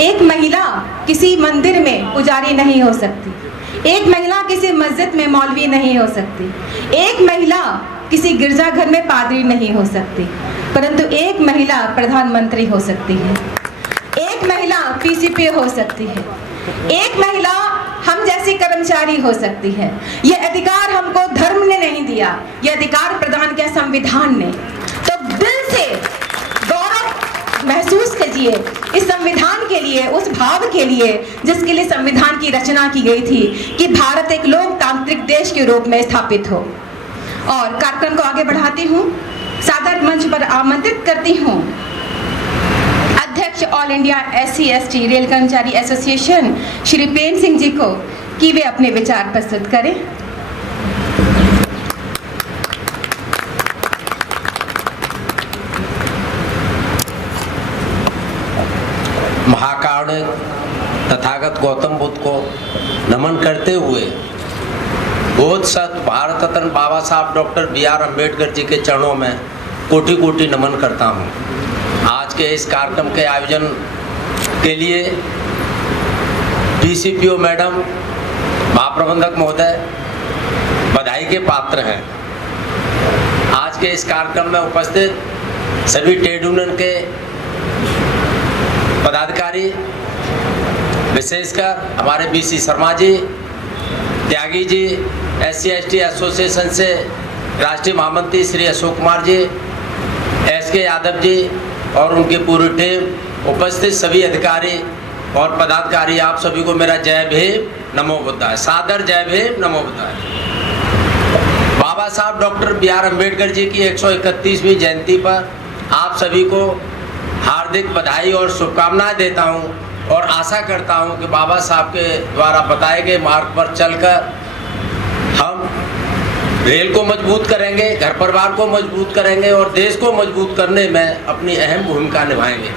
एक महिला किसी मंदिर में पुजारी नहीं हो सकती, एक महिला किसी मस्जिद में मौलवी नहीं हो सकती, एक महिला किसी गिरजाघर में पादरी नहीं हो सकती, परंतु एक महिला प्रधानमंत्री हो सकती है, एक महिला पीसीपी हो सकती है, एक महिला हम जैसी कर्मचारी हो सकती है। यह अधिकार हमको धर्म ने नहीं दिया, यह अधिकार प्रदान किया संविधान ने। तो दिल से गौरव महसूस कीजिए इस संविधान के लिए, उस भाव के लिए जिसके लिए संविधान की रचना की गई थी कि भारत एक लोकतांत्रिक देश के रूप में स्थापित हो। और कार्यक्रम को आगे बढ़ाती हूँ, सादर मंच पर आमंत्रित करती हूँ अध्यक्ष ऑल इंडिया SC/ST रेल कर्मचारी एसोसिएशन श्री प्रेम सिंह जी को कि वे अपने विचार प्रस्तुत करें। महाकारुणिक तथागत गौतम बुद्ध को नमन करते हुए बोध सत भारत रत्न बाबा साहब डॉक्टर BR अम्बेडकर जी के चरणों में कोटि कोटि नमन करता हूँ। आज के इस कार्यक्रम के आयोजन के लिए DCPO मैडम, महाप्रबंधक महोदय बधाई के पात्र हैं। आज के इस कार्यक्रम में उपस्थित सभी ट्रेड यूनियन के पदाधिकारी, विशेषकर हमारे BC Sharma ji, Tyagi ji, SC/ST association से राष्ट्रीय महामंत्री श्री अशोक कुमार जी, SK यादव जी और उनकी पूरी टीम, उपस्थित सभी अधिकारी और पदाधिकारी, आप सभी को मेरा जय भीम नमो बुद्धाय, सादर जय भीम नमो बुद्धाय। बाबा साहब डॉक्टर BR अम्बेडकर जी की 131वीं जयंती पर आप सभी को हार्दिक बधाई और शुभकामनाएं देता हूं और आशा करता हूं कि बाबा साहब के द्वारा बताए गए मार्ग पर चलकर हम रेल को मजबूत करेंगे, घर परिवार को मजबूत करेंगे और देश को मजबूत करने में अपनी अहम भूमिका निभाएंगे।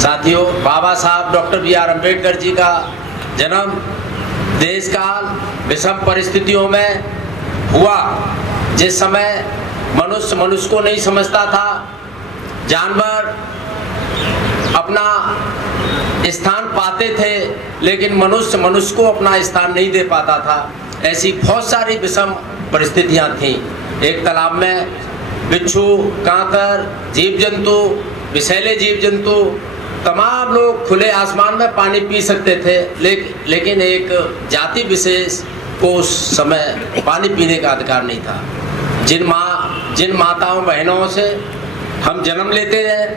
साथियों, बाबा साहब डॉक्टर BR अम्बेडकर जी का जन्म देश काल विषम परिस्थितियों में हुआ, जिस समय मनुष्य को नहीं समझता था, जानवर अपना स्थान पाते थे लेकिन मनुष्य को अपना स्थान नहीं दे पाता था। ऐसी बहुत सारी विषम परिस्थितियां थीं। एक तालाब में बिच्छू, कांकर, जीव जंतु, विषैले जीव जंतु, तमाम लोग खुले आसमान में पानी पी सकते थे, लेकिन एक जाति विशेष को उस समय पानी पीने का अधिकार नहीं था। जिन माताओं बहनों से हम जन्म लेते हैं,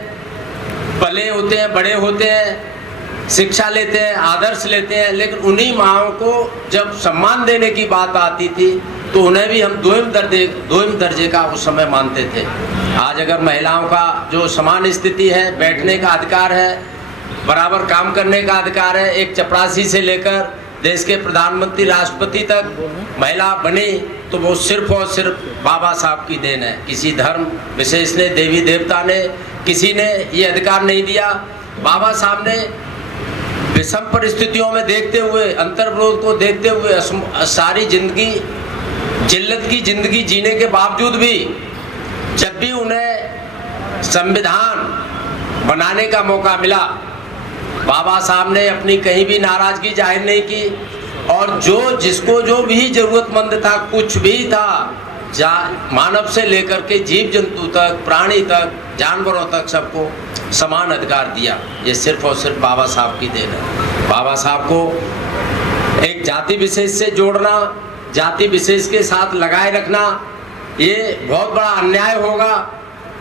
पले होते हैं, बड़े होते हैं, शिक्षा लेते हैं, आदर्श लेते हैं, लेकिन उन्हीं माँओं को जब सम्मान देने की बात आती थी तो उन्हें भी हम दोयम दर्जे का उस समय मानते थे। आज अगर महिलाओं का जो समान स्थिति है, बैठने का अधिकार है, बराबर काम करने का अधिकार है, एक चपरासी से लेकर देश के प्रधानमंत्री, राष्ट्रपति तक महिला बनी, तो वो सिर्फ और सिर्फ बाबा साहब की देन है। किसी धर्म विशेष ने, देवी देवता ने, किसी ने ये अधिकार नहीं दिया। बाबा साहब ने विषम परिस्थितियों में देखते हुए, अंतर्विरोध को देखते हुए सारी जिंदगी, जिल्लत की जिंदगी जीने के बावजूद भी जब भी उन्हें संविधान बनाने का मौका मिला, बाबा साहब ने अपनी कहीं भी नाराजगी जाहिर नहीं की और जिसको जो भी जरूरतमंद था, कुछ भी था, मानव से लेकर के जीव जंतु तक, प्राणी तक, जानवरों तक, सबको समान अधिकार दिया। ये सिर्फ और सिर्फ बाबा साहब की देन है। बाबा साहब को एक जाति विशेष से जोड़ना, जाति विशेष के साथ लगाए रखना, ये बहुत बड़ा अन्याय होगा।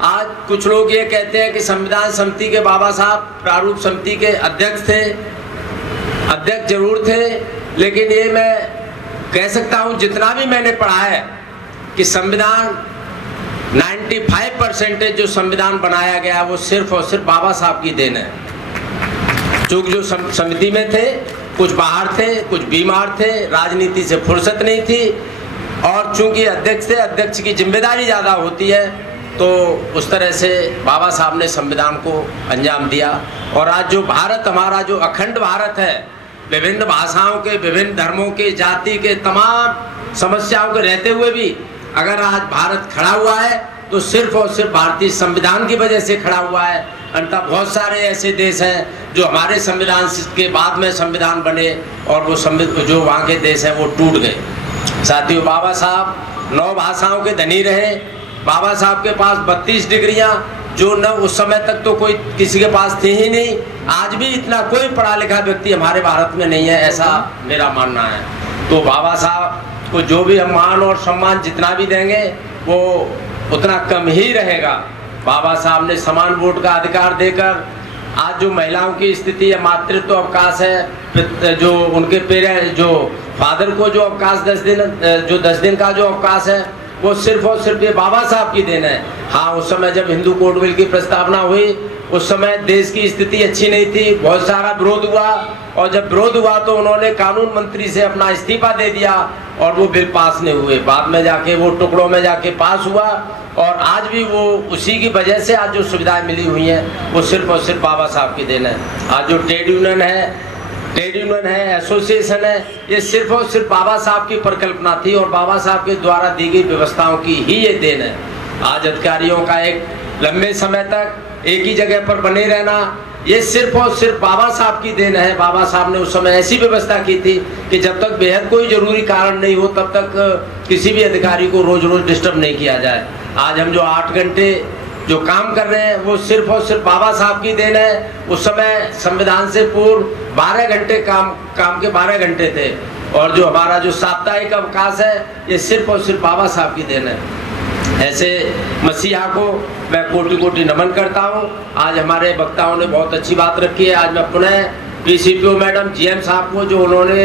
आज कुछ लोग ये कहते हैं कि संविधान समिति के बाबा साहब प्रारूप समिति के अध्यक्ष थे, अध्यक्ष जरूर थे, लेकिन ये मैं कह सकता हूँ जितना भी मैंने पढ़ा है कि संविधान 95% जो संविधान बनाया गया वो सिर्फ और सिर्फ बाबा साहब की देन है। चूंकि जो समिति में थे, कुछ बाहर थे, कुछ बीमार थे, राजनीति से फुर्सत नहीं थी और चूंकि अध्यक्ष थे, अध्यक्ष की जिम्मेदारी ज़्यादा होती है, तो उस तरह से बाबा साहब ने संविधान को अंजाम दिया। और आज जो भारत, हमारा जो अखंड भारत है, विभिन्न भाषाओं के, विभिन्न धर्मों के, जाति के, तमाम समस्याओं के रहते हुए भी अगर आज भारत खड़ा हुआ है तो सिर्फ और सिर्फ भारतीय संविधान की वजह से खड़ा हुआ है। अन्यथा बहुत सारे ऐसे देश हैं जो हमारे संविधान के बाद में संविधान बने और वो जो वहाँ के देश हैं वो टूट गए। साथियों, बाबा साहब 9 भाषाओं के धनी रहे। बाबा साहब के पास 32 डिग्रियाँ, जो न उस समय तक तो कोई किसी के पास थी ही नहीं। आज भी इतना कोई पढ़ा लिखा व्यक्ति हमारे भारत में नहीं है, ऐसा मेरा मानना है। तो बाबा साहब को जो भी हम मान और सम्मान जितना भी देंगे वो उतना कम ही रहेगा। बाबा साहब ने समान वोट का अधिकार देकर आज जो महिलाओं की स्थिति है, मातृत्व अवकाश है, जो उनके पेरेंट्स जो फादर को जो अवकाश 10 दिन का जो अवकाश है वो सिर्फ और सिर्फ ये बाबा साहब की देन है। हाँ, उस समय जब हिंदू कोड बिल की प्रस्तावना हुई उस समय देश की स्थिति अच्छी नहीं थी, बहुत सारा विरोध हुआ और जब विरोध हुआ तो उन्होंने कानून मंत्री से अपना इस्तीफा दे दिया और वो बिल पास नहीं हुए। बाद में जाके वो टुकड़ों में जाके पास हुआ और आज भी वो उसी की वजह से आज जो सुविधाएं मिली हुई हैं वो सिर्फ और सिर्फ बाबा साहब की देन है। आज जो ट्रेड यूनियन है, एसोसिएशन है, ये सिर्फ और सिर्फ बाबा साहब की परिकल्पना थी और बाबा साहब के द्वारा दी गई व्यवस्थाओं की ही ये देन है। आज अधिकारियों का एक लंबे समय तक एक ही जगह पर बने रहना, ये सिर्फ और सिर्फ बाबा साहब की देन है। बाबा साहब ने उस समय ऐसी व्यवस्था की थी कि जब तक बेहद कोई जरूरी कारण नहीं हो तब तक किसी भी अधिकारी को रोज रोज डिस्टर्ब नहीं किया जाए। आज हम जो 8 घंटे जो काम कर रहे हैं वो सिर्फ और सिर्फ बाबा साहब की देन है। उस समय संविधान से पूर्व 12 घंटे काम के 12 घंटे थे और जो हमारा जो साप्ताहिक अवकाश है ये सिर्फ और सिर्फ बाबा साहब की देन है। ऐसे मसीहा को मैं कोटि कोटि नमन करता हूँ। आज हमारे वक्ताओं ने बहुत अच्छी बात रखी है। आज मैं पुनः पीसीपीओ मैडम जीएम साहब को जो उन्होंने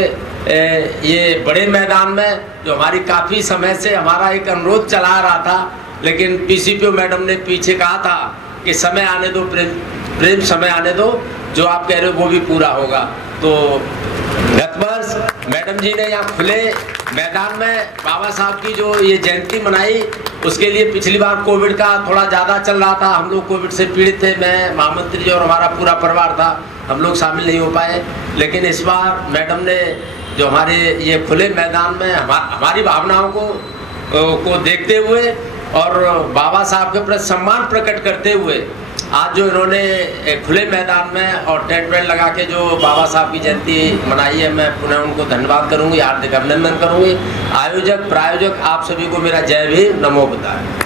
ये बड़े मैदान में जो हमारी काफ़ी समय से हमारा एक अनुरोध चला रहा था, लेकिन पीसीपीओ मैडम ने पीछे कहा था कि समय आने दो, प्रेम समय आने दो, जो आप कह रहे हो वो भी पूरा होगा। तो गत वर्ष मैडम जी ने यहाँ खुले मैदान में बाबा साहब की जो ये जयंती मनाई, उसके लिए पिछली बार कोविड का थोड़ा ज़्यादा चल रहा था, हम लोग कोविड से पीड़ित थे, मैं महामंत्री जी और हमारा पूरा परिवार था, हम लोग शामिल नहीं हो पाए। लेकिन इस बार मैडम ने जो हमारे ये खुले मैदान में हमारी भावनाओं को देखते हुए और बाबा साहब के प्रति सम्मान प्रकट करते हुए आज जो इन्होंने खुले मैदान में और टेंट वेंट लगा के जो बाबा साहब की जयंती मनाई है, मैं पुनः उनको धन्यवाद करूंगी, हार्दिक अभिनंदन करूंगी। आयोजक प्रायोजक आप सभी को मेरा जय भीम, नमो बुद्धाय।